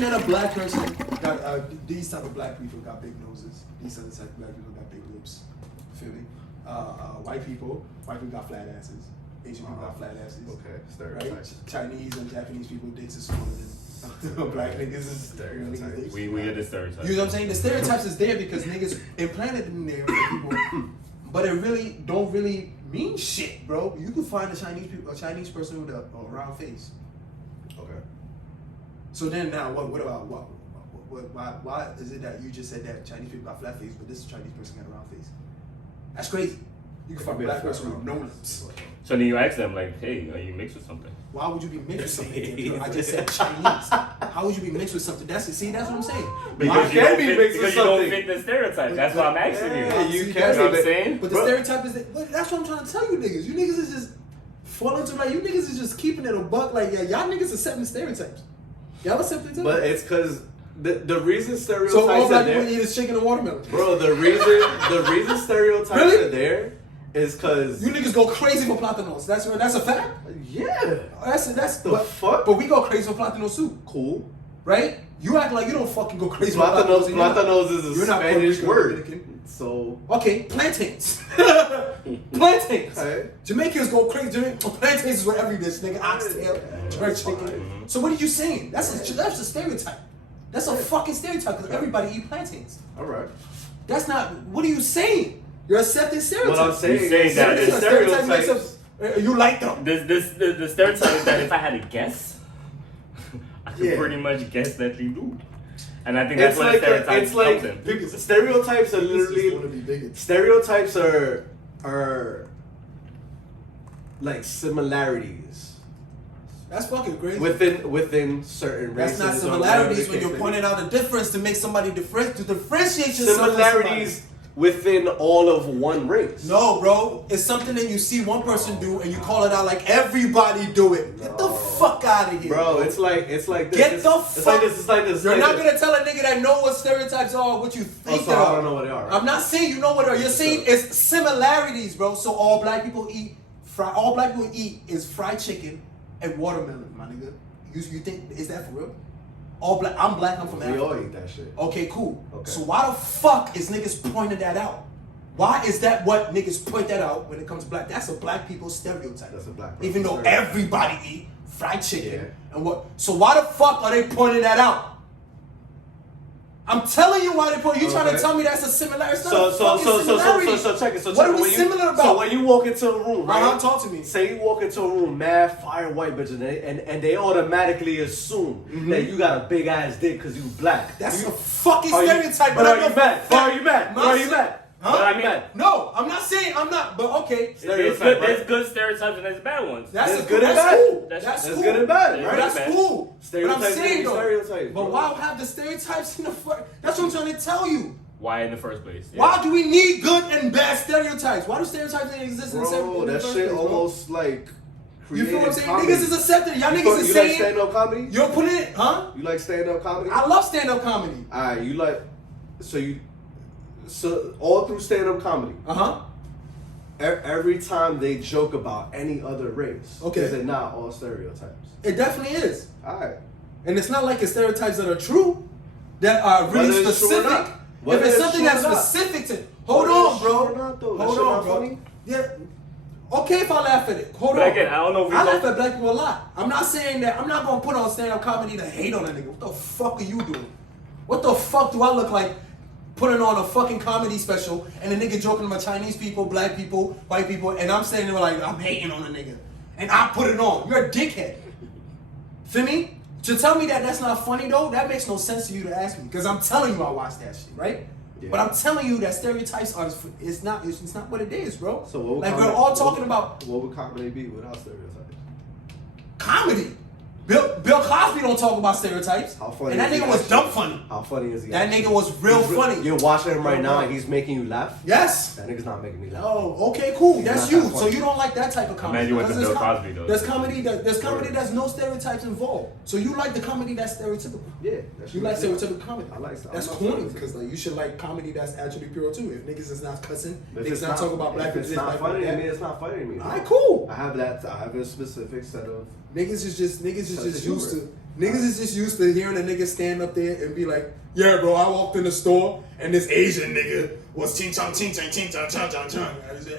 saying that a black person got these type of black people got big noses. These other type of black people got big lips. Feel me? White people got flat asses. Asian people got flat asses. Okay, stereotypes. Right? Chinese and Japanese people dicks is smaller than black niggas is stereotypes. We get the stereotypes. You know what I'm saying? The stereotypes is there because niggas implanted in there for people, but it really don't really mean shit, bro. You can find a Chinese person with a round face. Okay. So then now what about why is it that you just said that Chinese people got flat face, but this Chinese person got a round face? That's crazy. You can find a black person with no lips. So then you ask them like, hey, are you mixed with something? Why would you be mixed with something? I just said Chinese. How would you be mixed with something? That's what I'm saying. Because you can't be mixed with because you don't something. fit the stereotype. That's why I'm asking you. Yeah, you See, can't. You know what I'm saying? But the stereotype is but that's what I'm trying to tell you niggas. You niggas is just falling to you niggas is just keeping it a buck like y'all niggas accepting stereotypes. Y'all accepting stereotypes. But it's because the reason stereotypes so all are black there. people eat is chicken and watermelon. Bro, the reason stereotypes Really? are there is because You niggas go crazy for platanos. That's a fact. yeah. That's The fuck? But we go crazy for platanos too, Cool. right? You act like you don't fucking go crazy Platanos, for platanos. platanos is a you're not Puerto Spanish Rican, word. Dominican. So Okay, plantains. Plantains. okay. Jamaicans go crazy. Plantains is what every dish, nigga. Oxtail, jerk chicken. So what are you saying? That's a stereotype. That's a fucking stereotype because everybody eat plantains. All right. That's not. What are you saying? You're accepting stereotypes. What I'm saying You're saying is that that it's stereotypes. You like them. The stereotype is that if I had to guess, I could Yeah. pretty much guess that you do. And I think that's It's what like the stereotype it's like comes in. stereotypes are This is literally gonna be bigots. stereotypes are like similarities That's fucking crazy. within certain That's races. not or similarities whatever when the you're case pointing out a difference to make somebody to differentiate may be. yourself. from Similarities within all of one race. somebody. No, bro. It's something that you see one person do and you call it out like everybody do it. Get the fuck out of here, Bro, it's like this. Get it's, the it's fuck. like this. It's like this. You're like not this. gonna tell a nigga that know what stereotypes are what you think so they I are. don't know what they are. Right? I'm not saying you know what they are. You're saying it's similarities, bro. So all black people eat is fried chicken and watermelon, my nigga. You think is that for real? I'm black. I'm from We Africa. all eat that shit. Okay, cool. Okay. So why the fuck is niggas pointing that out? Why is that what niggas point that out when it comes to black? That's a black people stereotype. That's a black person Even though stereotype. everybody eat fried chicken Yeah. and what? So why the fuck are they pointing that out? I'm telling you why they point. You trying to Okay. tell me that's a similarity? It's not a fucking So similarity. check it. So What check are it. we similar about? So when you walk into a room, right? Talk to me. Say you walk into a room, mad fire white bitch, and they automatically assume that you got a big ass dick because you black. That's you, a fucking are you- stereotype. But I are know you mad? for But a are you mad? fact- But are you mad? Huh? But are you mad? No, I'm not saying I'm not. But okay, It's Stereotype, good. right? There's good stereotypes and there's bad ones. That's good and bad. Cool. That's That's That's cool. good and bad, Yeah, right? That's man. cool. Stereotypes but I'm saying can be though, stereotypes, but bro. why have the stereotypes in the first? That's what I'm trying to tell you. Why in the first place? Yeah. Why do we need good and bad stereotypes? Why do stereotypes exist in Bro, the that first shit place, bro? almost like You feel what I'm saying? comedy. Niggas is accepting. Y'all You niggas is you like saying stand-up comedy? you're putting it, huh? You like stand-up comedy? I love stand-up comedy. Alright, you like so all through stand-up comedy. Uh-huh. Every time they joke about any other race, Okay. is it not all stereotypes? It definitely is. Alright. And it's not like it's stereotypes that are true, that are really Whether it's true or specific. not. Whether If it's it's something true or that's not. specific to, hold Whether on, it's bro. true or not, though. That Hold shit on, not bro. funny? Yeah. Okay, if I laugh at it, hold But on. again, I don't know if we I talk- laugh at black people a lot. I'm not saying that. I'm not gonna put on stand-up comedy to hate on a nigga. What the fuck are you doing? What the fuck do I look like? Putting on a fucking comedy special and a nigga joking about Chinese people, black people, white people, and I'm saying there like I'm hating on a nigga, and I put it on. You're a dickhead. Feel me? To tell me that that's not funny though, that makes no sense to you to ask me because I'm telling you I watch that shit, right? Yeah. But I'm telling you that stereotypes are it's not what it is, bro. So what would like comedy, we're all talking about what would comedy be without stereotypes? comedy. Bill Cosby don't talk about stereotypes. How funny And that is he nigga was actually? dumb funny. How funny is he? That actually? nigga was real He's funny. You're watching him right now and he's making you laugh? Yes. That nigga's not making me laugh. Oh, okay, cool. He's That's not that you. So funny. you don't like that type of comedy. Imagine you went to Because Bill there's Cosby, though. There's comedy that's no stereotypes involved. So you like the comedy that's stereotypical. Yeah. That You shit like is- stereotypical comedy. I like That's love corny stereotypes. because like you should like comedy that's actually pure too. If niggas is not cussing, If niggas it's not talking about black if people. it's not black funny people, to that. me, it's not funny to me. Alright, cool. I have a specific set of Niggas is just Sense of used to Niggas is just used to hearing a nigga stand up there and be like, yeah, bro, I walked in the store and this Asian nigga was ching chong, ching chong, ching chong, chong, chong, chong.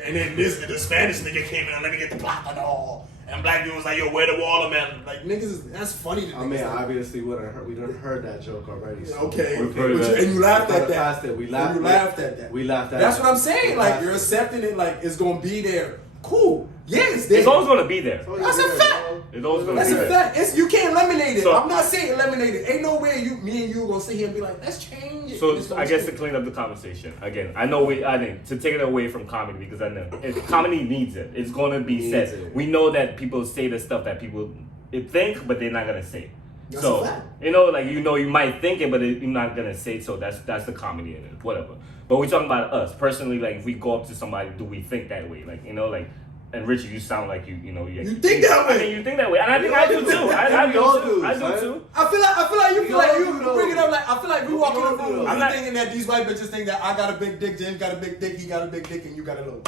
And then the Spanish nigga came in and let me get the plátano. And black dude was like, yo, where the watermelon? Like, niggas, that's funny to niggas. I mean, obviously, we done heard that joke already. So okay. We've heard that. And you laughed at that. We laughed at that. We laughed at That's that. what I'm saying. Like, you're accepting it like it's going to be there. Cool. Yeah, it's there. It's always gonna be there. That's a fact. It's always gonna That's be a there. fact. You can't eliminate it. So- I'm not saying eliminate it. Ain't no way me and you gonna sit here and be like, let's change it. So Let's I guess to change clean up the conversation again, I know I think to take it away from comedy because I know comedy needs it. It's gonna be Needs said. it. We know that people say the stuff that people think, but they're not gonna say. That's So a fact. you might think it, but you're not gonna say it. So that's the comedy in it. Whatever. But we're talking about us personally. Like if we go up to somebody, do we think that way? Like like. And Richard, you sound like you think that way. I mean, you think that way, and I think I do too. I We do all too. do, I do son. too. I feel like you We feel like all you do, though. bring it up like I feel like we walk in the all do, room. though. I'm I'm not- thinking that these white bitches think that I got a big dick, James got a big dick, he got a big dick, and you got a little.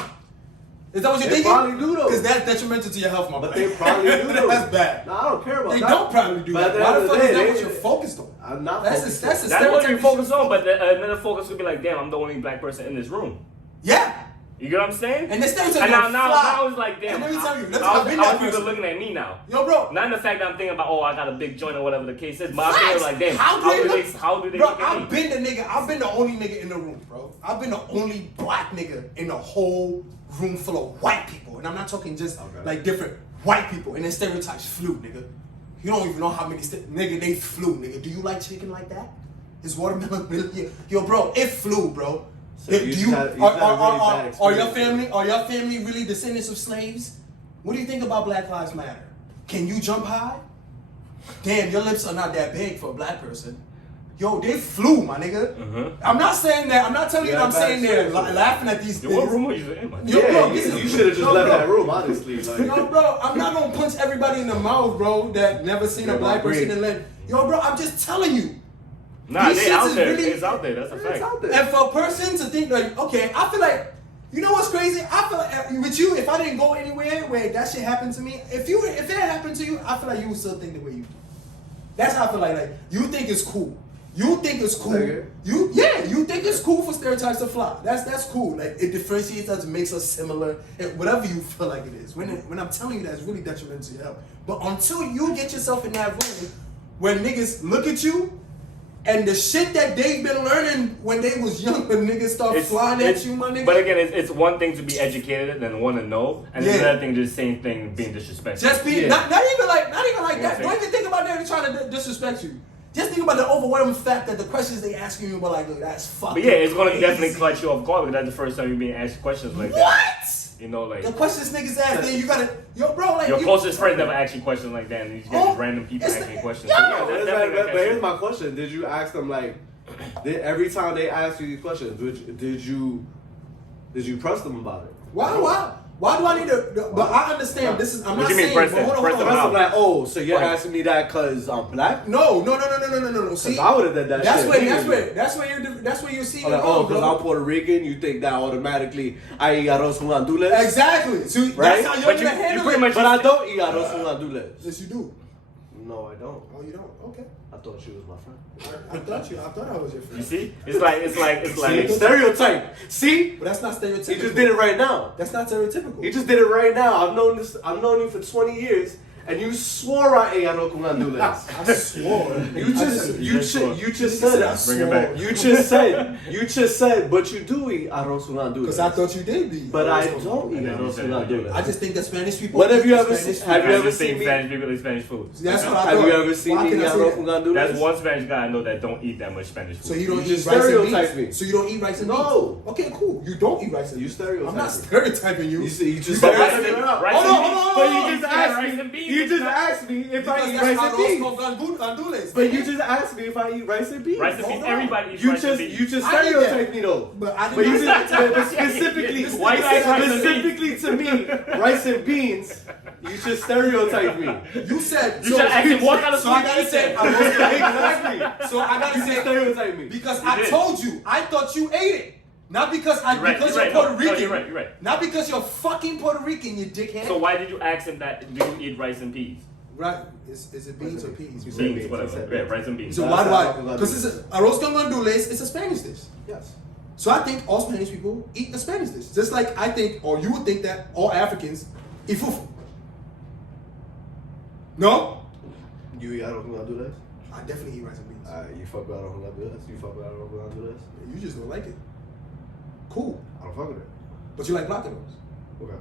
Is that what you're They thinking? probably do, though. Because that's detrimental to your health, my But brother. they probably do, though. That's bad. No, I don't care about They that. don't probably do But that. at the Why end the of fuck the is day, that what they- you're focused on? I'm not That's focused that's a on That's what stereotype you you focus should- on, but another focus could be like, damn, I'm the only black person in this room. Yeah. You get what I'm saying? And the stereotype And gonna now fly. it's like, damn, And let me tell you, let's how I've been how that people person. looking at me now? Yo, bro. Not in the fact that I'm thinking about, I got a big joint or whatever the case is, but I'm Facts. thinking like, damn, how do they bro, look at I've me? been the nigga. I've been the only nigga in the room, bro. I've been the only black nigga in the whole room full of white people, and I'm not talking just like different white people. And then stereotypes flew, nigga. You don't even know how many nigga they flew, nigga. Do you like chicken like that? Is watermelon really? Yo, bro, it flew, bro. So you just had a really bad Are your experience. family really descendants of slaves? What do you think about Black Lives Matter? Can you jump high? Damn, your lips are not that big for a black person. Yo, they flew, my nigga. I'm not saying that. I'm not telling you that I'm bad saying they're experience. laughing at these Yo, what things. room are you in, man? Yo, Yeah, bro, you, this is- you should have just yo, left bro. that room, honestly. Like, Yo, bro, I'm not gonna punch everybody in the mouth, bro, that never seen a Yeah, black I agree. person in life. Yo, bro, I'm just telling you. Nah, These they shits out is there. really- It's out there. That's a it's fact. out there. And for a person to think like, okay, I feel like, you know what's crazy? I feel like with you, if I didn't go anywhere where that shit happened to me, if it happened to you, I feel like you would still think the way you do. That's how I feel like you think it's cool. You think it's cool. Okay. You think it's cool for stereotypes to fly. That's cool. Like it differentiates us, makes us similar, and whatever you feel like it is. When I'm telling you that, it's really detrimental to your health. But until you get yourself in that room where niggas look at you and the shit that they've been learning when they was young, when niggas start flying at you, my nigga. But again, it's one thing to be educated and one to know, and it's Yeah. another thing to the same thing being disrespectful. Just be Yeah. not even like that. Yeah. Don't even think about them trying to disrespect you. Just think about the overwhelming fact that the questions they asking you about like, look, that's fucking. But yeah, it's gonna crazy. definitely clutch you off guard because that's the first time you're being asked questions like that. What? You know, like The questions niggas ask, then you gotta, yo, bro, like your you, closest friends never ask you questions like that, and you just get Oh, these random people it's asking the- questions. yo, So, But yeah, it's that's like- definitely but gonna catch here's you. my question: did you ask them like, every time they ask you these questions, did you press them about it? Why do I need to? But I understand. This is. I'm What not you mean, saying. press But them? hold on, Press hold them on. Press out. them like, oh, so you're Right. asking me that because I'm black? No. See, Because I would have done that. that's shit where immediately. that's where you see Or the like, oh, wrong, because bro. I'm Puerto Rican, you think that automatically I eat arroz con gandules? Exactly. So Right? that's how you're But gonna you handle pretty it. much- But I don't eat arroz con gandules. Yes, you do. No, I don't. Oh, you don't. Okay. I thought she was my friend. I thought I was your friend. You see, it's like See? Stereotype. See? But that's not stereotypical. He just did it right now. That's not stereotypical. He just did it right now. I've known you for 20 years, and you swore I ate arroz con gandules. I swore. You just said I said. Bring it back. You just said, but you do eat arroz con gandules. Because I thought you did be. But I don't eat And then you arroz said con that you gandules. I just think that Spanish people. When have you eat ever Spanish seen- food. have you I've ever just seen seen me- Spanish people eat Spanish food. That's what I thought. Have you ever seen Why me can eat I say arroz that? con gandules? That's one Spanish guy I know that don't eat that much Spanish food. So you don't You eat just rice and stereotype beans? me. So you don't eat rice and beans? No. Okay, cool. You don't eat rice and You beans. stereotype I'm not me. stereotyping you. You see, you just But said rice rice and- and Rice Hold and on, beans. hold on, But hold you on. just Yeah, asked rice me. and beans. You It's just not- asked me if I Because eat that's rice and arroz beans. con gandules. But you just asked me if I eat rice and beans. Rice and Hold beans. on. Everybody eats You rice and beans. just I did stereotyped that. me though. But I But you didn't. just specifically Why you like rice and beans? specifically to me, rice and beans. You just stereotyped me. You said. You should ask him what kind of So I food gotta he say. said. Exactly. So I gotta You just say. stereotyped me. Because You I did. told you, I thought you ate it. Not because You're right, because you're you're right. Puerto No, Rican. you're right, you're right. Not because you're fucking Puerto Rican, you dickhead. So why did you ask him that? Do you eat rice and peas? Right. Is it beans or peas? You bro? said Beans, whatever. beans. Yeah, rice and beans. So why do I? Because it's arroz con gandules. It's a Spanish dish. Yes. So I think all Spanish people eat a Spanish dish. Just like I think, or you would think that all Africans eat fufu. No? You eat arroz con gandules? I definitely eat rice and beans. You fuck with arroz con gandules? You fuck with arroz con gandules? You just don't like it. Cool. I don't fuck with it. But you like plátanos. Okay.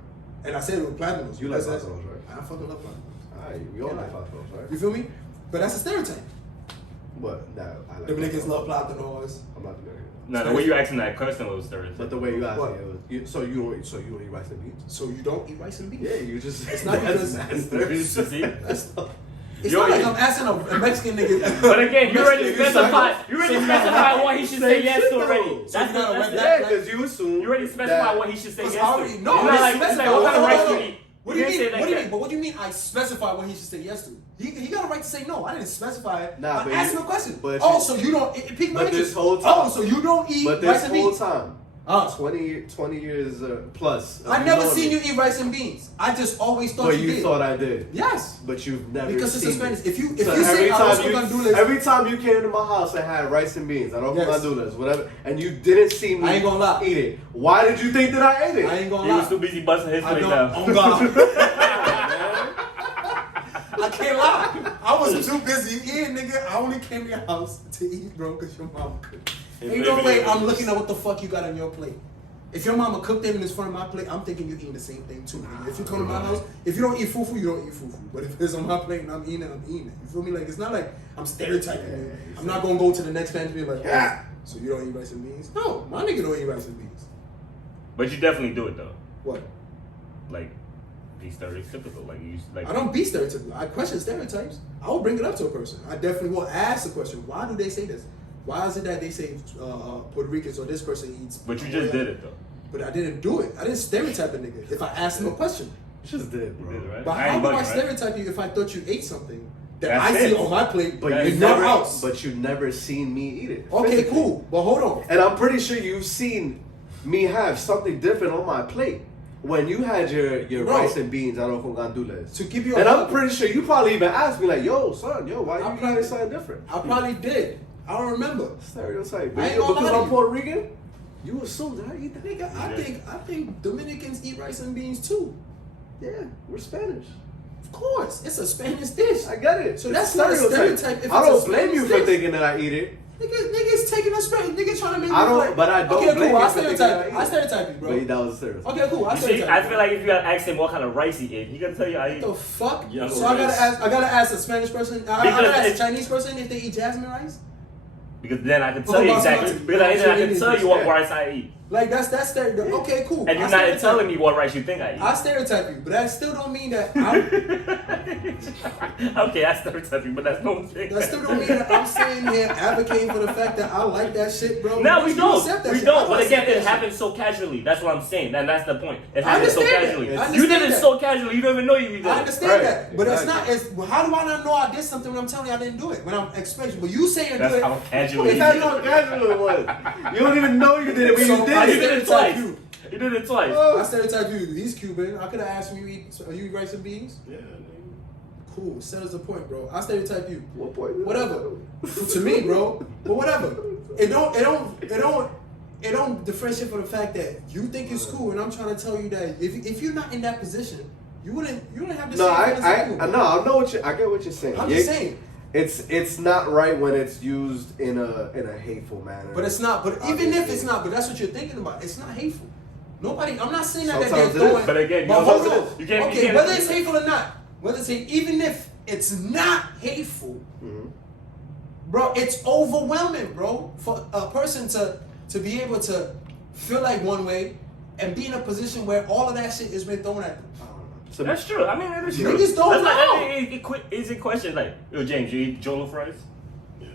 And I said it with plátanos. You like because plátanos, right? I fucking love plátanos. Alright, we all like plátanos, right? You feel me? But that's a stereotype. But nah, I like Dominicans plátanos. love plátanos. I'm not Dominican. No, the way you asking that question was stereotype. But the way you asked What? me, it was, so you don't eat rice and beans? So you don't eat rice and beans? Yeah, you just. It's not because- See? It's You not like already- I'm asking a Mexican nigga. But again, you already Mexican, specified. so You already you specified what he should say same yes shit to already. though. So you gotta wet it. that- Yeah, because you assume. You already specified that- what he should say yes Because to. I already know. It's not I like, it's like what kind of rice you eat. What do you mean? didn't say What do you that. mean? But what do you mean? I specify what he should say yes to. He got a right to say no. I didn't specify it. Nah, I but asked you- him a question. but Oh, you- so you don't? It piqued my But interest. this whole time. Oh, so you don't eat But rice this and whole beans? time, Oh. 20 years plus. I of never knowing seen me. you eat rice and beans. I just always thought But you you did. thought I did. Yes. But you've never Because it's seen a Spanish. me. If you So say every arroz time con you gandules, every time you came to my house and had rice and beans, I don't know Yes. gandules, whatever, and you didn't see me I ain't gonna lie. eat it. Why did you think that I ate it? I ain't gonna He was lie. too busy busting his I plate don't. down. Oh God. I can't lie. I was too busy eating, nigga. I only came to your house to eat, bro, because your mom cooked. Ain't no way I'm looking at what the fuck you got on your plate. If your mama cooked it and it's in front of my plate, I'm thinking you're eating the same thing too. Nigga. If you come to my house, if you don't eat fufu, you don't eat fufu. But if it's on my plate and I'm eating it, I'm eating it. You feel me? Like, it's not like I'm stereotyping you. I'm not gonna go to the next family and be like, yeah. So you don't eat rice and beans? No, my nigga don't eat rice and beans. But you definitely do it though. What? Like, be stereotypical. Like you like. I don't be stereotypical. I question stereotypes. I will bring it up to a person. I definitely will ask the question. Why do they say this? Why is it that they say Puerto Ricans or this person eats? But you just did it though. But I didn't do it. I didn't stereotype a nigga if I asked him a question. You just did, bro. You did, right? But I how ain't would I bugging, right? stereotype you if I thought you ate something that That's I see it. on my plate But That's you in your never, house? but you never seen me eat it. Okay, physically. cool. But hold on. And I'm pretty sure you've seen me have something different on my plate when you had your Bro. rice and beans arroz con gandules. To give you a And I'm hug, pretty sure you probably even asked me like, yo, son, why I you probably- eating something different? I probably did. I don't remember. Stereotype. I ain't But gonna because lie to I'm you. Puerto Rican, you assume that I eat that. Nigga, I think Dominicans eat rice and beans too. Yeah, we're Spanish. Of course, it's a Spanish dish. I get it. So It's that's not a stereotype if I it's a don't blame you Spanish for dish. thinking that I eat it. Niggas taking a straight. Nigga trying to make me I don't- like, but I don't Okay, blame cool. you I for thinking stereotype. that I I eat. stereotype you, bro. But that was a stereotype. Okay, cool. I You see, stereotype. I feel like if you had asked him what kind of rice he ate, he gonna tell you I eat. What the fuck? Young So I rice. gotta ask a Spanish person. I Because gotta ask a it's- Chinese person if they eat jasmine rice. Because then I can What tell you about exactly. somebody? Because then I can Indians, tell you what yeah. rice I eat. Like that's okay, cool. And you're I not stereotype telling you. me what rice you think I eat. I stereotype you, but that still don't mean that I'm. Okay, I stereotype you, but that's no thing. That still don't mean that I'm sitting here advocating for the fact that I like that shit, bro. No, we You don't. accept that We shit. don't. I But don't again, accept it that shit. happens so casually. That's what I'm saying. And that's the point. It I happens so understand that. casually. I You understand did it that. so casually. You don't even know you did it. I understand Right. that, but Exactly. it's not. How do I not know I did something when I'm telling you I didn't do it? When I'm expecting, but you saying That's do it. how casual It's you not did how it. casual it was. You don't even know you did it when So you did I You it. did it stereotype twice. you. You did it twice. I stereotype you. He's Cuban. I could have asked you eat rice and beans. Yeah. Cool. Settles the point, bro. I stereotype you. What point? Whatever. To me, bro. But whatever. It don't differentiate for the fact that you think it's cool, and I'm trying to tell you that if you're not in that position, you wouldn't have the No, same feelings I do, I bro. know. I know what you. I get what you're saying. I'm just saying. It's not right when it's used in a hateful manner. But it's not. But even Obviously. if it's not, but that's what you're thinking about. It's not hateful. Nobody. I'm not saying that Sometimes they're it is. throwing. But again, you but know hold what? on. You can't- you Okay, can't- whether it's hateful or not, whether it's even if it's not hateful, Mhm. bro, it's overwhelming, bro, for a person to be able to feel like one way and be in a position where all of that shit is been thrown at them. So That's true. I mean, that is true. Niggas don't That's like, know. I mean, it's a question like, yo, James, you eat Jolo fries? Yeah.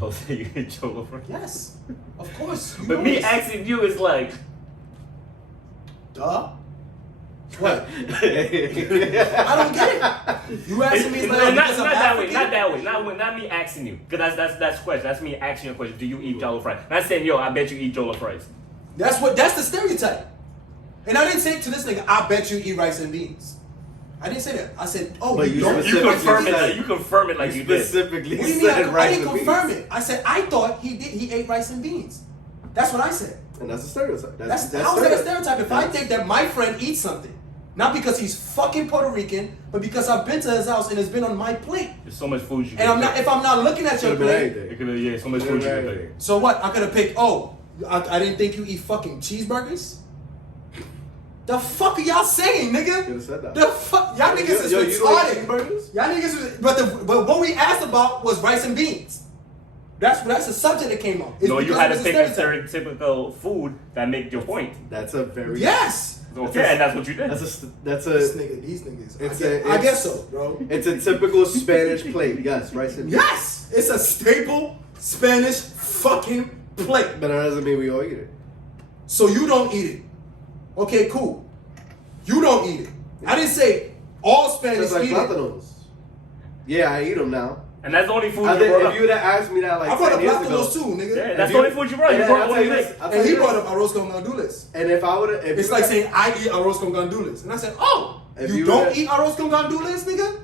Yo, you eat Jolo fries? Yes, of course. You But know me this. asking you is like, Duh. What? yeah. I don't get it. You asking me not, like not because I'm that way, African? not me asking you, because that's question. That's me asking you a question. Do you eat Jolo fries? Not saying, yo, I bet you eat Jolo fries. That's the stereotype. And I didn't say to this nigga, I bet you eat rice and beans. I didn't say that. I said, oh, But you you don't. You confirm it. said- You confirm it like you did. specifically What do you said mean? I rice didn't and confirm beans. it. I said I thought he ate rice and beans. That's what I said. And that's a stereotype. That's how is that a stereotype? If I think that my friend eats something, not because he's fucking Puerto Rican, but because I've been to his house and it's been on my plate, There's so much food you and I'm not. If I'm not looking at your Could've been plate, anything. You could yeah, so much food you could take. so what? I could have picked. Oh, I didn't think you eat fucking cheeseburgers. The fuck are y'all saying, nigga? You could've said that. The fuck, y'all niggas is Yo, you don't eat retarded. cheeseburgers? Y'all niggas was, but what we asked about was rice and beans. That's the subject that came up. It's No, you because had it to was pick a stereotype. stereotypical food that make your point. That's a very Yes. Okay, and that's what you did. That's These niggas. It's I guess so, bro. It's a typical Spanish plate. Yes, rice and beans. Yes, it's a staple Spanish fucking plate. But that doesn't mean we all eat it. So you don't eat it. Okay, cool. You don't eat it. I didn't say all Spanish Just like eat it. plátanos. Yeah, I eat them now. And that's the only food I you think brought if up. you would have asked me that like I brought 10 up years ago, plátanos too, nigga. Yeah, that's If the only food you brought. You and brought I'll tell only you like. this, I'll tell And he you brought this. up arroz con gandules. And if I would have, It's like saying I eat arroz con gandules. And I said, oh, If you you don't would've- eat arroz con gandules, nigga?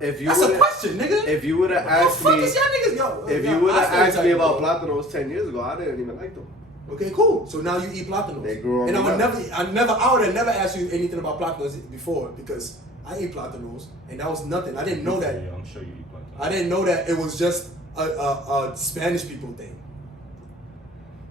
if you That's a would've- question, nigga. if you would have What the asked fuck me, is y'all niggas? Yo, if yo, you would I have asked me stereotype, about bro. plátanos 10 years ago, I didn't even like them. Okay, cool. So now you eat plátanos. They grew on and me I up. would have never asked you anything about plátanos before because I ate plátanos and that was nothing. I didn't know that. Yeah, I'm sure you eat plenty. I didn't know that it was just a Spanish people thing.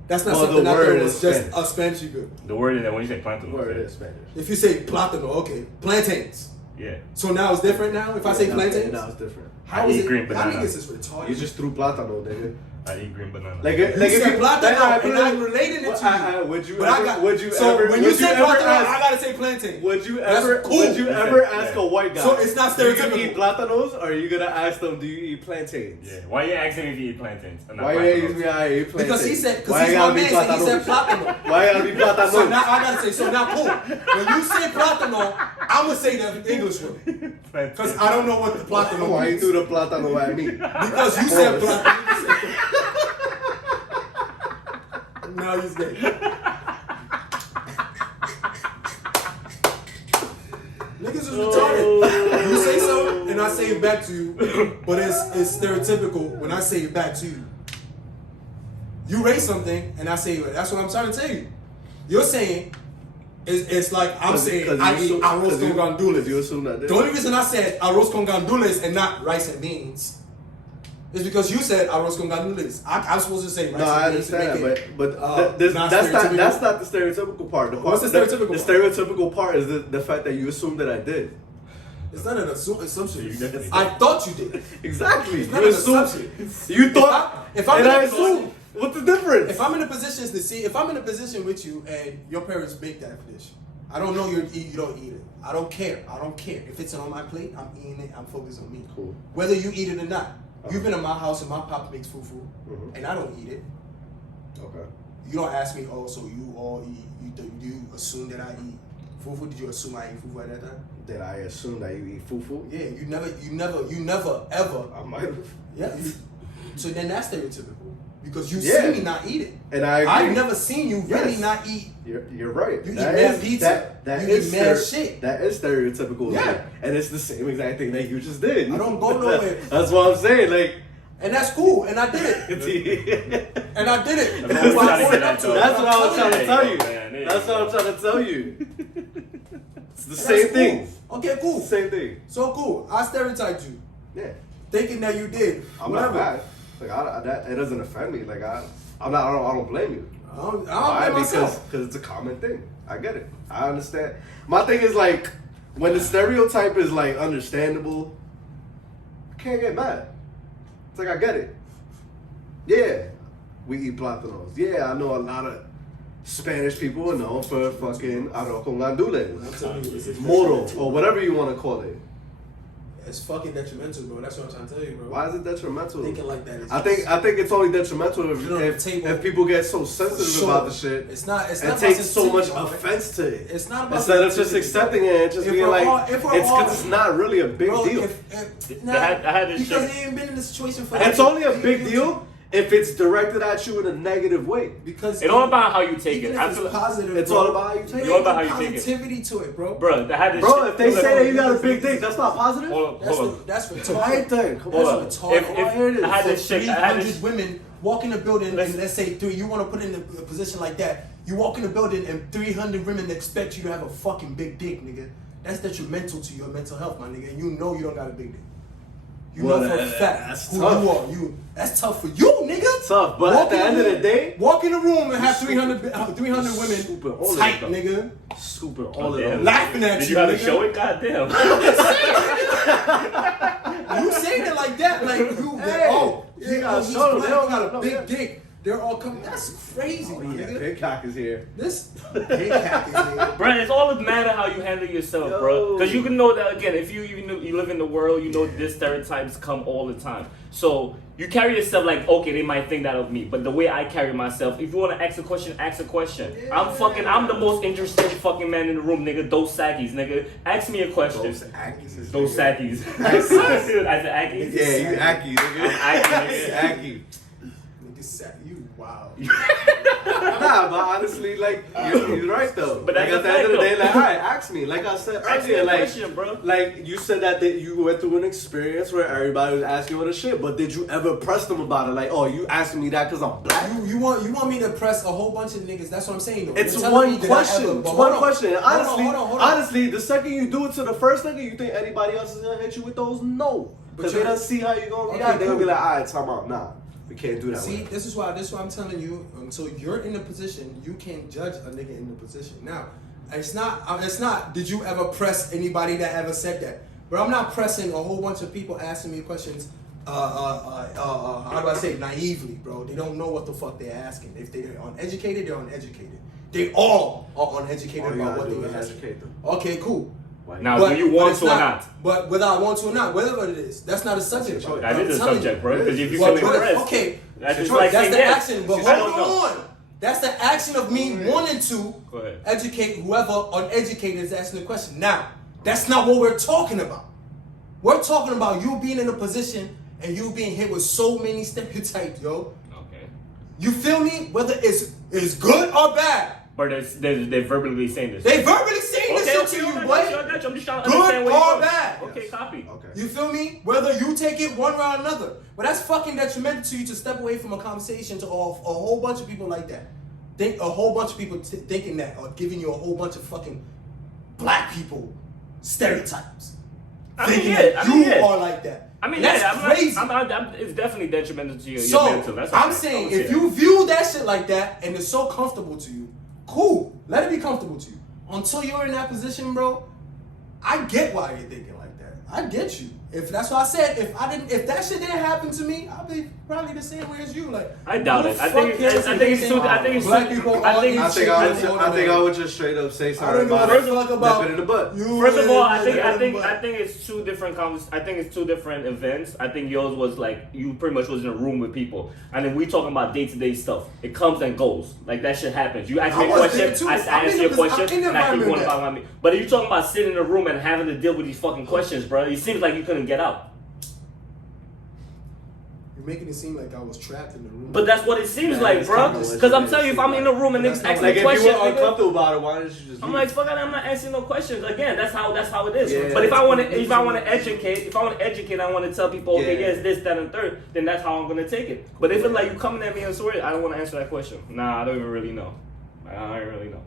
That's not Well, something the I thought word it was is just Spanish. a Spanish people. The word is that when you say plantain, Word is Spanish. If you say plátano, okay, plantains. yeah. So now it's different now. If I say plantains, now it's different. how I is eat it? green Y'all banana. niggas is retarded. You just threw plátano, nigga. I eat green banana. Like, You if said you plátano, put and I'm relating it to you. Would you But I ever? got, Would you so ever? when you would say ever plátano, ask- I gotta say plantain. Would you That's ever? cool. Would you Listen, ever yeah. ask a white guy? So it's not Do you stereotypical. eat plátanos, or are you gonna ask them? Do you eat plantains? yeah. Why you asking me if you eat plantains? And not Why you plantains? ask me? I eat plantains. Because he said, Why because he's it my gotta be man, so he said plátano? plátano. Why it gotta be plátano? So now I gotta say, so now cool. When you say plátano, I'm gonna say the English one. Because I don't know what the plátano Why you means. threw the plátano at me? Because you said plátano. Now he's gay. Niggas is retarded. You say something and I say it back to you, but it's stereotypical when I say it back to you. You raise something and I say it. That's what I'm trying to tell you. You're saying it's like I'm saying I eat arroz con gandules. You assume that. The only reason I said arroz con gandules and not rice and beans is because you said arroz con gandules. I'm supposed to say rice No, I and beans to understand make that, it, but that's not not stereotypical. that's not the stereotypical part. What's the stereotypical The part? stereotypical part is the fact that you assume that I did. It's not an assumption. You definitely I thought you did. Exactly. It's not You an assume. assumption. You thought. If I'm and in I a position- assume. What's the difference? If I'm in a position to see, if I'm in a position with you and your parents make that dish, I don't know you don't eat it. I don't care. I don't care. If it's on my plate, I'm eating it. I'm focused on me. Cool. Whether you eat it or not. You've been in my house and my pop makes fufu, Mhm. and I don't eat it. Okay. You don't ask me, oh, so you all eat, do you assume that I eat fufu? Did you assume I eat fufu at that time? Did I assume that you eat fufu? Yeah, you never, ever. I might have. Yeah. So then that's stereotypical. Because you Yeah. see me not eat it. And I agree. I've never seen you really Yes. not eat. You're right. You That eat mad is- pizza. That You is eat mad stere- shit. That is stereotypical. Yeah. Like, and it's the same exact thing that you just did. I don't go nowhere. That's what I'm saying. Like. And that's cool. And I did it. That's And I did it. I'm That's always why I trying to pointed get up that to though. it. what I was trying to tell you. Man, there you That's go. what I'm trying to tell you. It's the That's same cool. thing. Okay, cool. Same thing. So cool. I stereotyped you. Yeah. Thinking that you did. I'm Whatever. not mad. Like that, it doesn't offend me. Like I don't blame you. I don't Why? blame myself. Because it's a common thing. I get it. I understand. My thing is like when the stereotype is like understandable, I can't get mad. It's like I get it. Yeah, we eat plátanos. Yeah, I know a lot of Spanish people are known for fucking arroz con I'm gandules, telling you, it's moro, or whatever you want to call it. It's fucking detrimental, bro. That's what I'm trying to tell you, bro. Why is it detrimental? Thinking like that is I think it's only detrimental Put it on the if table. people get so sensitive Sure. about the shit It's not and about take so much sensitivity, bro. offense to it. It's not about Instead of just sensitivity, accepting bro. it and just If being we're like, all- if we're it's all- because it's not really a big Bro, deal. if I had this because shit. they ain't been in this situation for It's only a big deal if it's directed at you in a negative way. Because it's all about how you take even it. if I it's feel positive. It's bro, all about how you take it. It's all about how you take it. Positivity to it, bro. Bro, they had this Bro, shit. if they say that you got a big dick, that's not positive? Hold on. That's retarded. Right then. Come Hold on. That's on. retarded. If I had this chick, I had 300 this. women walk in the building, Listen. and let's say you want to put in a position like that. You walk in the building, and 300 women expect you to have a fucking big dick, nigga. That's detrimental to your mental health, my nigga. And you know you don't got a big dick. You know for a fact that's who tough. you are. That's tough for you, nigga. Tough, but at the end of the day, walk in the room and have 300 women super all tight, of them. nigga. Super all of Damn. them. Laughing at Did you, you gotta nigga. show it? Goddamn. You saying it like that, like you, Hey, you gotta he's show them. black, They don't he got gotta a big know, yeah. dick. They're all coming. That's crazy, my Yeah, nigga. big cock is here. This big hack is here. Bro, it's all a matter how you handle yourself, bro. Because you can know that, again, if you live in the world, you know these stereotypes come all the time. So you carry yourself like, okay, they might think that of me. But the way I carry myself, if you want to ask a question, ask a question. Yeah. I'm the most interesting fucking man in the room, nigga. Those sackies, nigga. Ask me a question. Those ackies. Those sackies. I said ackies. Yeah, you acky, nigga. Acky, nigga. Acky. Nigga sack, you wow. Nah, but honestly, like, you're right though. But like, that's at the a end of the fact, day, though. like, alright, ask me. Like I said Ask me earlier, a like, question, bro. like you said that you went through an experience where everybody was asking you all the shit, but did you ever press them about it? Like, oh, you asking me that because I'm black? You want me to press a whole bunch of niggas? That's what I'm saying though. It's You're telling me one that I question. ever- It's but one hold on. question. And honestly, Hold on. honestly, the second you do it to the first nigga, you think anybody else is gonna hit you with those? No, because they you're- don't see how you gonna Okay, react. They're gonna be cool. like, alright, time out. Nah, we can't do that. See, way. this is why I'm telling you. So you're in a position, you can't judge a nigga in the position. Now, it's not. Did you ever press anybody that ever said that? But I'm not pressing a whole bunch of people asking me questions. How do I say naively, bro? They don't know what the fuck they're asking. If they're uneducated, they're uneducated. They all are uneducated All you about gotta what do they're is asking. educate them. Okay, cool. Why Now, But- do you but want it's to or not? But whether I want to or not, whatever it is, that's not a subject. choice. That is a I'm telling subject, you. bro. Because if you Well, feel but- impressed, okay, that's just choice. like that's saying the yes. action. But She said, hold "Oh, no." on, that's the action of me wanting to Go ahead. educate whoever uneducated is asking the question. Now, that's not what we're talking about. We're talking about you being in a position and you being hit with so many stereotypes, yo. Okay. You feel me? Whether it's good or bad, But they're verbally saying this. they verbally saying this shit to you, I boy. got you. I'm just trying to Good understand where or you're going. bad? Okay, copy. Okay. You feel me? Whether you take it one way or another. But that's fucking detrimental to you to step away from a conversation to a whole bunch of people like that. Think a whole bunch of people thinking that or giving you a whole bunch of fucking black people stereotypes. Thinking that you are like that. I mean, that's yeah, crazy. it's definitely detrimental to your So mental. That's I'm okay. saying I would if say you view that shit like that and it's so comfortable to you, cool. Let it be comfortable to you. Until you're in that position, bro, I get why you're thinking like that. I get you. If that's what I said, if that shit didn't happen to me, I'd be probably the same way as you. Like I doubt who it. the I think fuck cares it's if too. anything I think it's black too. people I all think eat it's I chicken think and I all would just straight up say I sorry don't know about what it. the fuck about Nip it in the butt. you. First of all, I and think everybody. I think it's two different I think it's two different events. I think yours was like you pretty much was in a room with people, and then we talking about day-to-day stuff. It comes and goes. Like that shit happens. You ask me I a was question, there too. I I'm answer in your the- question, I'm in the and I keep environment going about me. But if you talking about sitting in a room and having to deal with these fucking questions, bro, it seems like you couldn't get out. You're making it seem like I was trapped in the room. But that's what it seems Yeah, like, it's bro. kinda what Because you I'm made telling you, it if I'm seem in a like. room and That's niggas not ask Like me if you questions, were nigga, uncomfortable about it, why didn't you just? I'm leave? like, fuck it, I'm not answering no questions. Again, that's how it is. Yeah. But if I want to educate, I want to tell people, okay, Yeah. yes, this, that, and third, then that's how I'm gonna take it. But if it's like you coming at me and swear, I don't want to answer that question. Nah, I don't even really know. I don't really know.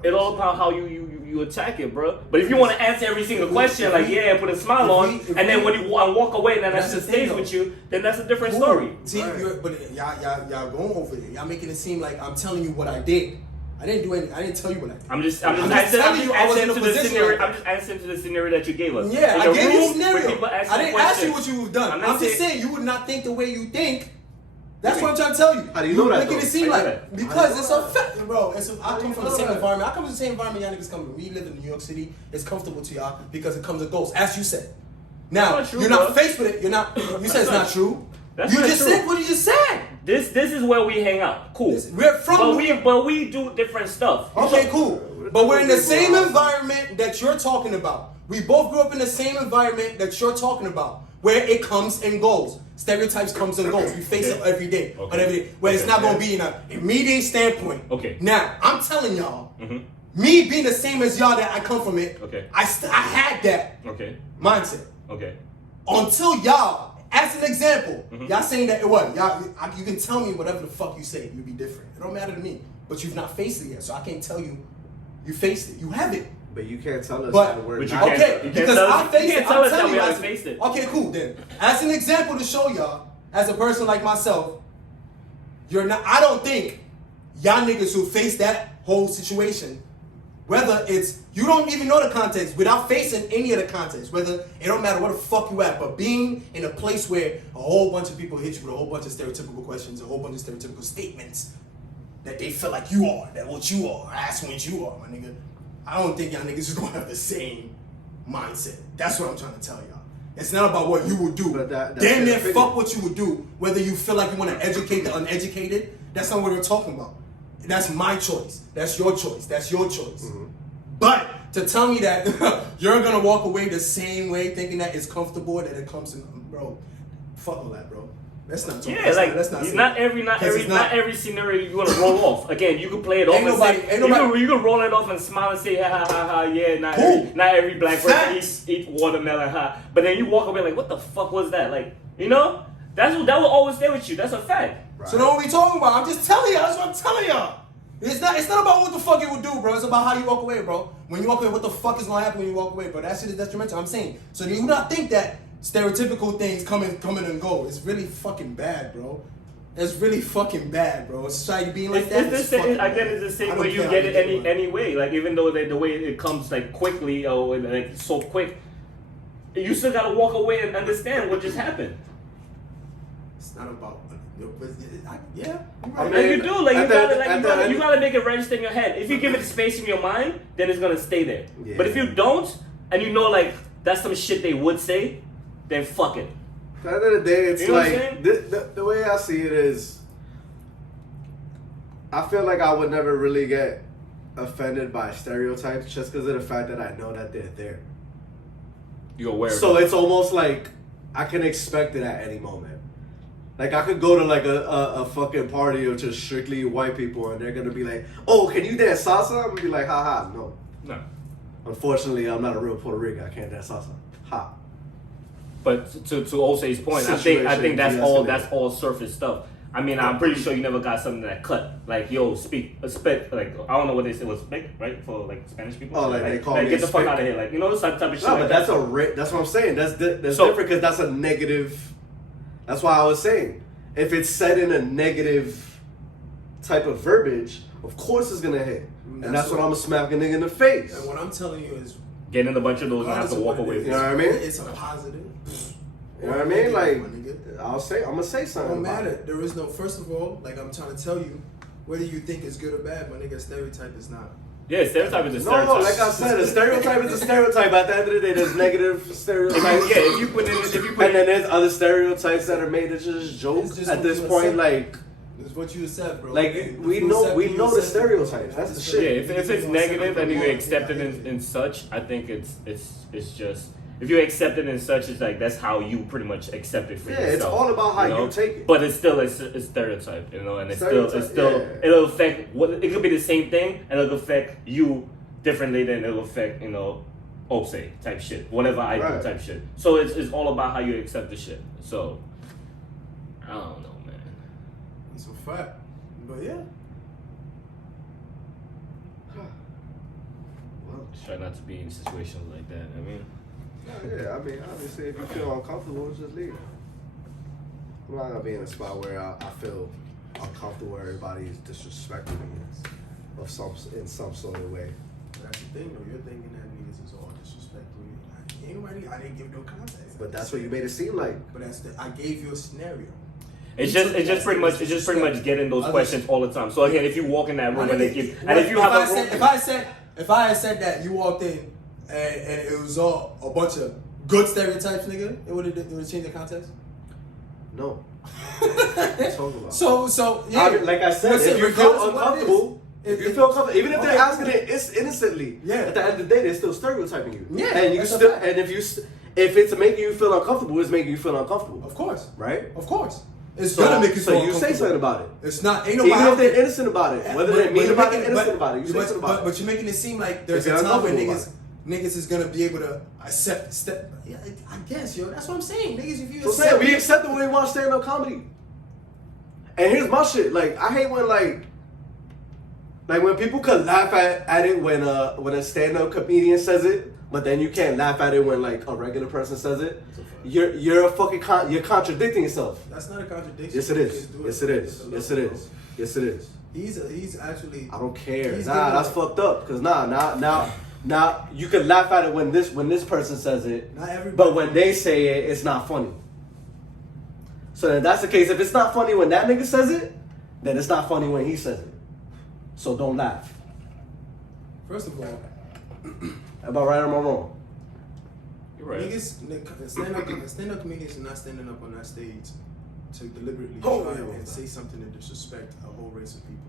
It's all about how you attack it, bro. But if you want to answer every single question, like put a smile on, and then when you walk away, then that That's shit the thing, stays though. with you, then that's a different Cool. story. See, Right. but y'all going over it. Y'all making it seem like I'm telling you what I did. I didn't do anything. I didn't tell you what I did. I'm just telling you, I was in a position scenario. like that. I'm just answering to the scenario that you gave us. Yeah, In I the gave you a room scenario. where people ask I didn't you ask you questions. what you've done. I'm I'm, not just saying- saying you would not think the way you think. That's what I'm trying to tell you. How do you know that, making though? it seem How do you like know that? because it's a fact, bro. I come you from the know same that? environment. I come from the same environment y'all niggas come from. We live in New York City. It's comfortable to y'all because it comes and goes, as you said. Now That's not true, you're not bro. faced with it. You're not. You said it's not true. That's You not just true. said what you just said. This is where we hang out. Cool. We're from. But we do different stuff. Okay, cool. But we're in the same environment that you're talking about. We both grew up in the same environment that you're talking about, where it comes and goes. Stereotypes comes and goes. We face it every day. Okay. But every day. Where it's not going to be in an immediate standpoint. Okay. Now, I'm telling y'all, me being the same as y'all that I come from it, I had that mindset. Okay. Until y'all, as an example, y'all saying that it was. You can tell me whatever the fuck you say. You'll be different. It don't matter to me. But you've not faced it yet. So I can't tell you you faced it. You have it. But you can't tell us But- that we're But you not. can't- Okay, you because tell I us- faced you it. can't tell I'm us that telling we you. haven't faced it. Okay, cool. Then, as an example to show y'all, as a person like myself, you're not. I don't think y'all niggas who face that whole situation, whether it's you don't even know the context without facing any of the context, whether it don't matter where the fuck you at, but being in a place where a whole bunch of people hit you with a whole bunch of stereotypical questions, a whole bunch of stereotypical statements that they feel like you are, that what you are, that's what you are, my nigga. I don't think y'all niggas is gonna have the same mindset. That's what I'm trying to tell y'all. It's not about what you would do. But that's Damn your near opinion. fuck what you would do. Whether you feel like you want to educate the uneducated, that's not what we're talking about. That's my choice. That's your choice. That's your choice. But to tell me that you're gonna walk away the same way, thinking that it's comfortable, that it comes in, bro, fuck all that, bro. That's not true. Yeah, like not every scenario you want to roll off. Again, you can play it off you can roll it off and smile and say ha ha ha ha. Yeah, not every black person eat watermelon. Ha. But then you walk away like, what the fuck was that? Like, you know, that will always stay with you. That's a fact. Right. So then what we talking about? I'm just telling y'all. That's what I'm telling y'all. It's not about what the fuck you would do, bro. It's about how you walk away, bro. When you walk away, what the fuck is gonna happen when you walk away, bro? That shit is detrimental. I'm saying. So do you not think that stereotypical things come and go? It's really fucking bad, bro. It's really fucking bad, bro. Society being like that. It's the same. I get it's the same way you get it any way. Like even though the way it comes like quickly or like so quick, you still gotta walk away and understand what just happened. It's not about. Yeah. I mean, And you do like you you gotta make it register in your head. If you give it space in your mind, then it's gonna stay there. Yeah. But if you don't, and you know like that's some shit they would say, then fuck it. At the end of the day, it's You know what I'm like the way I see it is, I feel like I would never really get offended by stereotypes just because of the fact that I know that they're there. You're aware. So it's almost like I can expect it at any moment. Like I could go to like a fucking party of just strictly white people and they're gonna be like, "Oh, can you dance salsa?" I'm gonna be like, "Ha, no." No. Unfortunately, I'm not a real Puerto Rican. I can't dance salsa. Ha. But to Osei's point, I think that's all surface stuff. I mean, I'm pretty sure you never got something that cut. Like, yo, spit. Like, I don't know what they say was spit, right? For like Spanish people. Oh, like they call me get the fuck spit. out of here. Like, you know, this type of shit. No, like but that. that's what I'm saying. That's different So- because that's a negative. That's why I was saying, if it's said in a negative type of verbiage, of course it's gonna hit, and that's what I'm gonna smack a nigga in the face. And what I'm telling you is, Get in a bunch of those and have to walk away. You know what I mean? It's a positive. You know what I mean? Like, My nigga. I'm gonna say It something. don't about matter. it. There is no. First of all, like I'm trying to tell you, whether you think it's good or bad, my nigga, stereotype is not. Yeah, stereotype is a No, stereotype. like I said, a stereotype is a stereotype. At the end of the day, there's negative stereotypes. if you put and then there's other stereotypes that are made as just jokes. It's just At what this you point, accept. like It's what you said, bro. Like, And we if you know- accept we it, you know the accept it. stereotypes. That's the shit. Yeah, if it's negative and you accepted in such, I think it's just if you accept it in such, it's like that's how you pretty much accept it for yourself. it's all about how you take it. But it's still a stereotype, you know, and it's still Stereotype, yeah. it'll affect what it could be the same thing, and it'll affect you differently than it'll affect Osei type shit, whatever I do Right. type shit. So it's all about how you accept the shit. So I don't know, man. It's a fact. But yeah. well, Try not to be in situations like that. I mean. yeah, I mean, obviously, if you feel uncomfortable, just leave. I'm not gonna be in a spot where I feel uncomfortable, where everybody is disrespecting me in some sort of way. That's the thing, though. You're thinking that niggas is all disrespectful. I didn't give no context. But that's what you made it seem like. But I gave you a scenario. It's just pretty much getting those questions all the time. So again, if you walk in that room and they give, and if you have a room, if I had said that you walked in and it was all a bunch of good stereotypes, nigga, it would have changed the context. No. What are you talking about? So yeah. Like I said, Listen, if you regardless feel of what it uncomfortable, If you feel comfortable, even if they're Okay, asking cool. it innocently, Yeah. at the end of the day, they're still stereotyping you. Yeah, and you that's a still, fact. and if it's making you feel uncomfortable, it's making you feel uncomfortable, Of course. right? Of course. It's So, gonna make you so feel you say uncomfortable. something about it. It's not. Ain't Even nobody. if they're innocent about it, whether they're mean about it, innocent about it, you say something about it. But you're making it seem like there's If a you're time when uncomfortable niggas is gonna be able to accept step. Yeah, I guess, yo. That's what I'm saying. Niggas, if you So saying we accept it when we watch stand-up comedy. And here's my shit. Like, I hate when like when people could laugh at it when a stand-up comedian says it, but then you can't laugh at it when like a regular person says it. You're a fucking you're contradicting yourself. That's not a contradiction. Yes, it You is. just do Yes, it is. It's a Yes, level, it is. Yes, it is. bro. He's actually. I don't care. He's Nah, giving that's up. fucked up. Cause now you can laugh at it when this person says it, Not everybody. but when they say it, it's not funny. So if that's the case, if it's not funny when that nigga says it, then it's not funny when he says it. So don't laugh. First of all, Am I right or am I wrong? You're right. niggas, stand-up comedians are not standing up on that stage to deliberately Oh, try yeah. and say something to disrespect a whole race of people.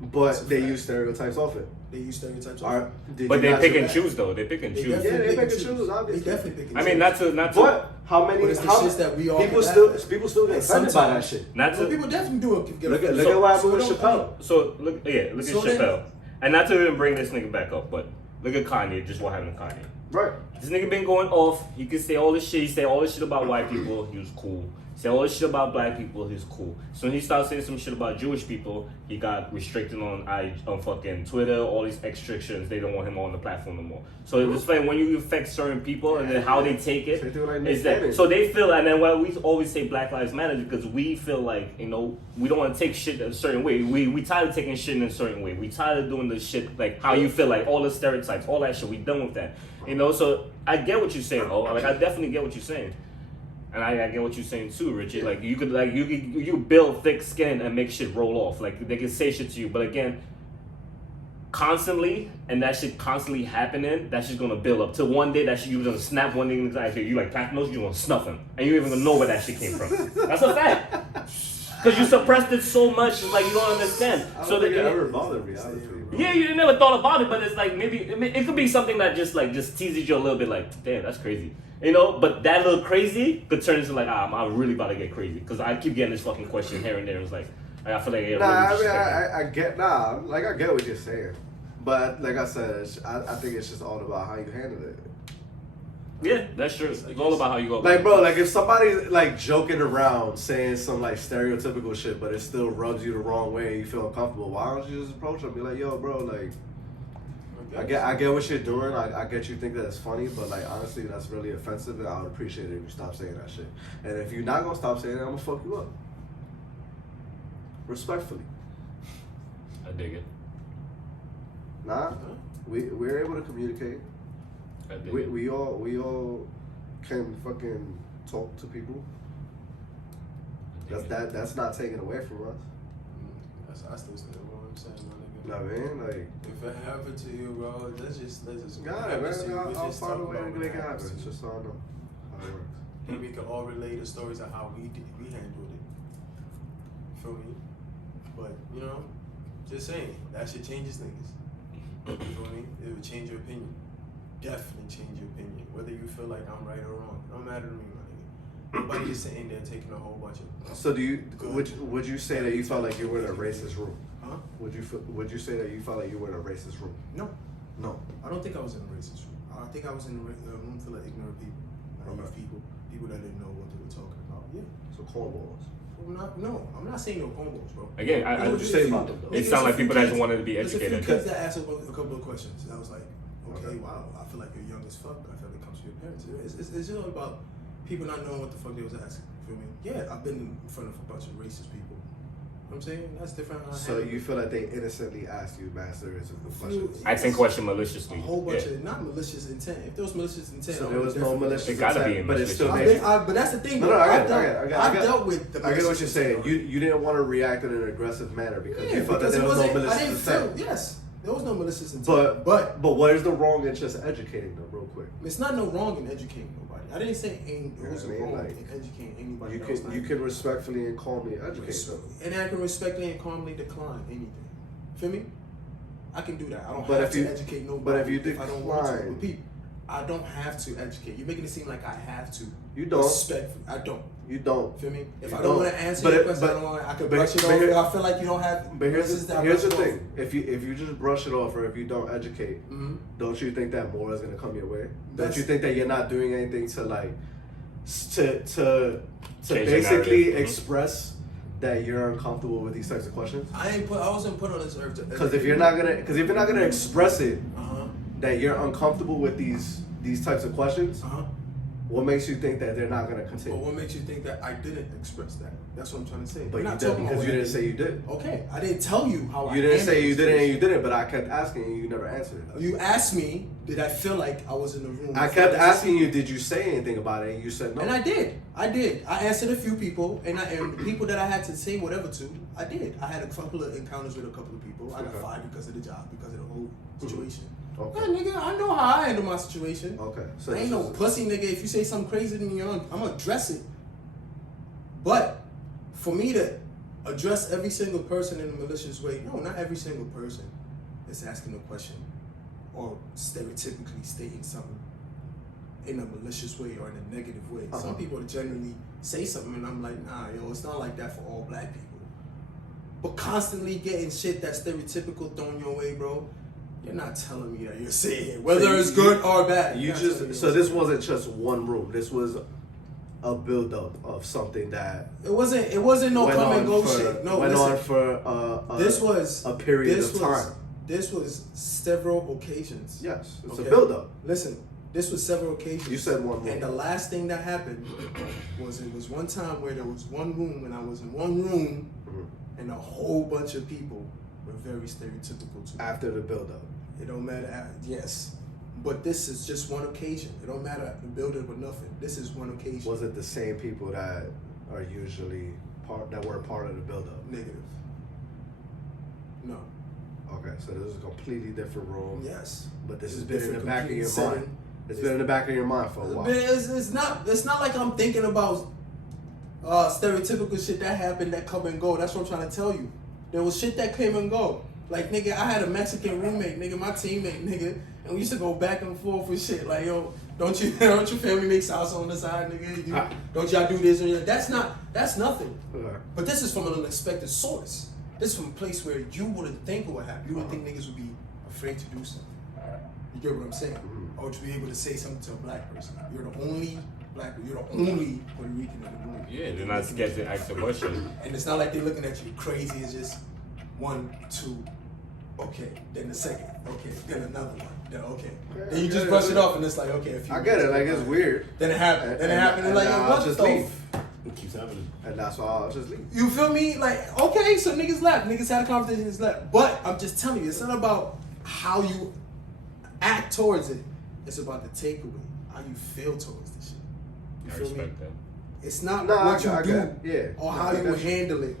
That's a But they fact. use stereotypes off it. They use stereotypes. But they pick and choose though. They pick and choose. Yeah, they pick and choose, They obviously. definitely pick and I mean, choose. not to. But how many? But it's the How shits that we all people can still laugh at. people still get And offended by that sometimes- shit. Not Well, to. people definitely do get Look at offended. what happened So with don't- Chappelle. So look at So then- Chappelle, and not to even bring this nigga back up, but look at Kanye. Just what happened to Kanye. Right. This nigga been going off. He could say all this shit. He said all this shit about white people. He was cool. Say all this shit about black people. He's cool. So when he started saying some shit about Jewish people, he got restricted on fucking Twitter. All these restrictions. They don't want him on the platform no more. So it's like when you affect certain people and then how they take it. They do like Is Nick that Cannon. so they feel, and then why we always say Black Lives Matter because we feel like, you know, we don't want to take shit a certain way. We tired of taking shit in a certain way. We tired of doing the shit like how you feel, like all the stereotypes, all that shit. We done with that, you know. So I get what you're saying. Oh, like I definitely get what you're saying, and I get what you're saying too, Richie. Like you could you build thick skin and make shit roll off. Like they can say shit to you, but again, constantly, and that shit constantly happening, that shit's gonna build up till one day that shit you gonna snap one nigga like you like tap nose, you gonna snuff him, and you even gonna know where that shit came from. That's a fact. Cause you suppressed it so much, it's like you don't understand. I don't So think that it ever bothered me, honestly, bro. yeah, you never thought about it, but it's like maybe it could be something that just teases you a little bit, like damn, that's crazy, you know. But that little crazy could turn into like I'm really about to get crazy because I keep getting this fucking question here and there. It's like I feel like Nah, I mean, I get what you're saying, but like I said, I think it's just all about how you handle it. yeah, that's true. It's all about how you go. Like, bro, like if somebody's like joking around saying some like stereotypical shit, but it still rubs you the wrong way and you feel uncomfortable, why don't you just approach them? Be like, yo, bro, like, I get what you're doing. I get you think that it's funny, but like honestly, that's really offensive, and I would appreciate it if you stop saying that shit. And if you're not gonna stop saying it, I'm gonna fuck you up. Respectfully. I dig it. Nah, we're able to communicate. I dig We, it. we all can fucking talk to people. That's not taken away from us. I still say what I'm saying, my nigga. You know what I mean? Like, If it happened to you, bro, let's just got it, happens to you, man. we I'll just find a talk way about to what make it happens happen. to you. Just so I know how it works. And we can all relate the stories of how we handled it. Feel me? But you know, just saying that shit changes niggas. You feel me? It would change your opinion. Definitely change your opinion. Whether you feel like I'm right or wrong, no matter to me, my nigga. Nobody just sitting there taking a whole bunch of. So would you say that you felt like you were in a racist room? Huh? Would you say that you felt like you were in a racist room? No, No. I don't think I was in a racist room. I think I was in a room full of ignorant people, naive Okay. people that didn't know what they were talking about. Yeah. So cornballs. I'm not saying no combos, bro. Again, What would you say about them, though? It sound like people that just wanted to be There's a educated. few kids that asked a couple of questions. I was like, okay, Okay. wow, I feel like you're young as fuck, but I feel like it comes from your parents. It's just all about people not knowing what the fuck they was asking. Feel me? Yeah, I've been in front of a bunch of racist people. You know what I'm saying? That's different. So you feel like they innocently asked you mad stereotypical questions? I think question maliciously. A whole bunch Yeah. of not malicious intent. If there was malicious intent, So I there would was no definitely- malicious It gotta be intent, but it still malicious. made you. But that's the thing. No, bro. I I've get it. dealt with the. I get what malicious you're saying. intent. You didn't want to react in an aggressive manner because Yeah, you felt that because there it was no wasn't. I malicious didn't feel. intent. Yes, there was no malicious intent. But what is the wrong in just educating them real quick? It's not no wrong in educating nobody. I didn't say it was I mean, wrong like, in educating anybody. You else. can respectfully and calmly educate them. And I can respectfully and calmly decline anything. Feel me? I can do that. I don't But have if to you- educate nobody. but if you I don't want to. decline- Repeat. I don't have to educate. You're making it seem like I have to. You don't. Respectfully, I don't. You don't. Feel me? If You I don't want to don't. answer But your it- question, but- I don't want. I can but- brush it but off. here- I feel like you don't have. But here's this, the, that, here's the brush it thing. If you just brush it off, or if you don't educate, Mhm. don't you think that more is gonna come your way? Don't That's- you think that you're not doing anything to like to Change the basically narrative. Mhm. express that you're uncomfortable with these types of questions? I wasn't put on this earth to. Because if you're not gonna express it Uh-huh. that you're uncomfortable with these types of questions, Uh-huh. what makes you think that they're not gonna But continue? what makes you think that I didn't express that? That's what I'm trying to say. But We're you not did talking about because you what I didn't say you did. Okay, I didn't tell you how I You didn't handled say you this did it and situation. you didn't, but I kept asking and you never answered. You asked me, did I feel like I was in the room? I kept asking you, did you say anything about it? And you said no. And I did. I answered a few people, and the people that I had to say whatever to, I did. I had a couple of encounters with a couple of people. I got Okay. fired because of the job, because of the whole situation. Okay. Yeah, nigga, I know how I handle my situation. Okay. So I ain't no pussy, nigga. If you say something crazy to me, I'm gonna address it. But for me to address every single person in a malicious way, no, not every single person is asking a question or stereotypically stating something in a malicious way or in a negative way. Uh-huh. Some people generally say something and I'm like, nah, yo, it's not like that for all black people. But constantly getting shit that's stereotypical thrown your way, bro, you're not telling me that you're saying it, whether So it's you- good or bad. You You're not telling me just so you're this wasn't just one room. This was a buildup of something that It wasn't no went come on and go for, shit. No, went listen. on for This was a period this of was- time. This was several occasions. Yes, it's Okay? a buildup. Listen, this was several occasions. You said one room. And the last thing that happened was it was one time where there was one room and I was in one room Mhm. and a whole bunch of people were very stereotypical to me. After the buildup. It don't matter. Yes. But this is just one occasion. It don't matter the building or nothing. This is one occasion. Was it the same people that are usually that were part of the buildup? Negative. No. Okay, so this is a completely different room. Yes. But this It's has a been in the different back of your setting. mind. It's been in the back of your mind for a while. But it's not like I'm thinking about stereotypical shit that happened that come and go. That's what I'm trying to tell you. There was shit that came and go. Like, nigga, I had a Mexican roommate, nigga, my teammate, nigga, and we used to go back and forth with shit. Like, yo, don't your family make salsa on the side, nigga? Don't y'all do this? Or that's nothing. Okay. But this is from an unexpected source. This is from a place where you wouldn't think it would happen. You wouldn't think niggas would be afraid to do something. You get what I'm saying? Or to be able to say something to a black person. You're the only black, you're the only Puerto Rican in the room. Yeah, they're not scared to ask a question. And it's not like they're looking at you crazy. It's just 1, 2, okay, then the second, okay, then another one, then okay. Then you just brush it off and it's like, okay, if you I get it, like it's weird. Then it happened. Then it happened. And like, yo, I'll what just the leave. It keeps happening. And that's why I'll just leave. You feel me? Like, okay, so niggas left. Niggas had a conversation, niggas left. But I'm just telling you, it's not about how you act towards it. It's about the takeaway, how you feel towards the shit. You I feel me? respect that. It's not No, what I you do get- yeah. or No, how I you got you. handle it.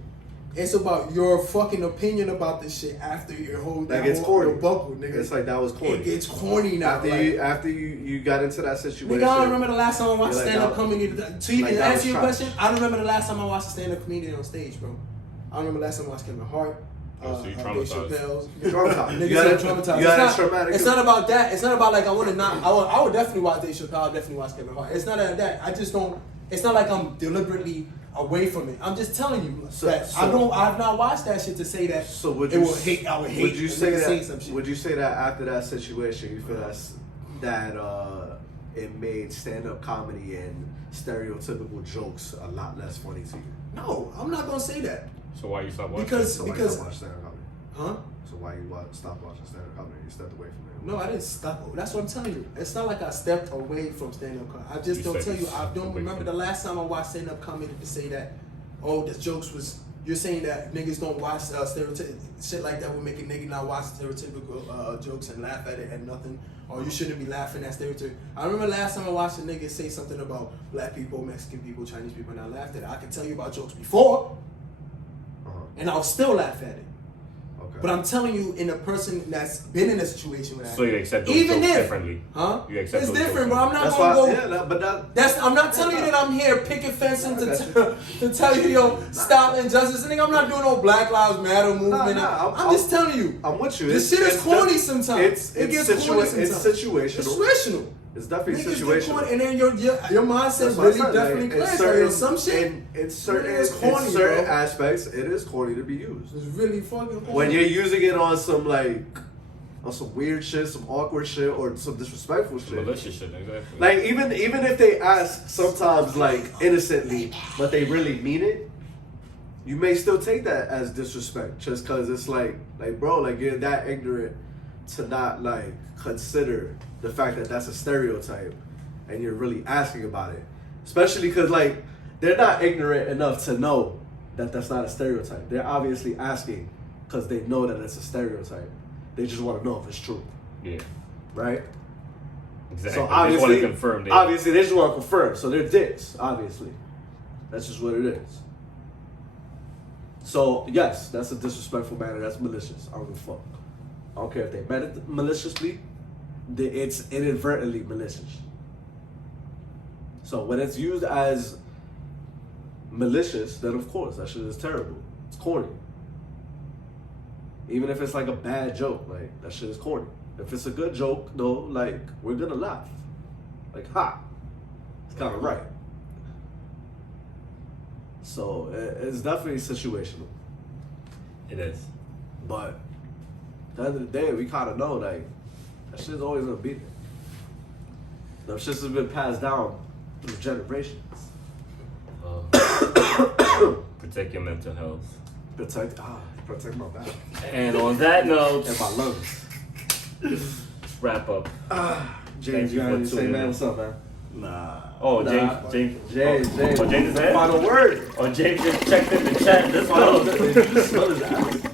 It's about your fucking opinion about this shit after your whole Like it's corny. your buckle, nigga. It's like that was corny. It gets corny now. After you got into that situation. Nigga, I don't remember the last time I watched You're like, stand-up that- comedy. To even like, that was answer your trash. question, I don't remember the last time I watched a stand-up comedian on stage, bro. I don't remember the last time I watched Kevin Hart. Oh, so you Dave traumatized. Chappelle's. Traumatized. Niggas You got are that- traumatized. you got that It's not- traumatic- It's not about that. It's not about like I want to not. I would definitely watch Dave Chappelle. I would definitely watch Kevin Hart. It's not that. I just don't. It's not like I'm deliberately away from it. I'm just telling you that I've not watched that shit to say that. So would it you will hate? I would hate. Would you a say nigga that? saying some shit. Would you say that after that situation, you feel that it made stand-up comedy and stereotypical jokes a lot less funny to you? No, I'm not gonna say that. So why you stop watching? Because- So why you stop watching stand-up comedy? Huh? So why you stop watching stand-up comedy? You stepped away from it. No, I didn't stop. That's what I'm telling you. It's not like I stepped away from stand-up comedy. I just You don't said tell you. you I don't stepped remember away the from last time I watched stand-up comedy to say that. Oh, the jokes was. You're saying that niggas don't watch stereotypical shit like that would make a nigga not watch stereotypical jokes and laugh at it and nothing, or you shouldn't be laughing at stereotypical. I remember last time I watched a nigga say something about black people, Mexican people, Chinese people, and I laughed at it. I can tell you about jokes before, Uh-huh. and I'll still laugh at it. Okay. But I'm telling you, in a person that's been in a situation with that. So you accept those even jokes if, differently. huh? You accept it's those different, jokes bro. I'm not That's gonna why, go. yeah, but that, That's. I'm not telling you that I'm here picking fencing to tell you, yo, stop injustice. Nigga, I'm not doing no Black Lives Matter movement. I'm just telling you. I'm with you. This shit is corny sometimes. It gets corny sometimes. It's situational. It's situational. It's definitely Niggas get situational. corny, and then your mindset That's what really I said, definitely like, clashes. certain, Like, some shit. in certain, It's corny, in certain bro. aspects, it is corny to be used. It's really fucking corny. When you're using it on some on some weird shit, some awkward shit, or some disrespectful shit. Malicious shit, exactly. Like even if they ask sometimes like innocently, but they really mean it, you may still take that as disrespect just because it's like bro, like you're that ignorant to not like consider the fact that that's a stereotype, and you're really asking about it, especially because like they're not ignorant enough to know that that's not a stereotype. They're obviously asking because they know that it's a stereotype. They just want to know if it's true. Yeah. Right? Exactly. So They just want to confirm. Obviously, they just want to confirm. So they're dicks, obviously. That's just what it is. So, yes, that's a disrespectful manner. That's malicious. I don't give a fuck. I don't care if they meant it maliciously. It's inadvertently malicious. So when it's used as malicious, then of course, that shit is terrible. It's corny. Even if it's like a bad joke, like that shit is corny. If it's a good joke, though, like we're gonna laugh. Like, ha, it's kind of right. So it's definitely situational. It is. But at the end of the day, we kind of know like that shit's always gonna be there. Them shits has been passed down through generations. Protect your mental health. Protect my back And on that note, and my lungs. let's wrap up. James, you Thank you got for anything to say, tuning man? in. What's up, man? Nah. Oh, Nah. James. James. Oh, James is there? Final word. Oh, James just checked in the chat. Let's go. Did you smell his ass?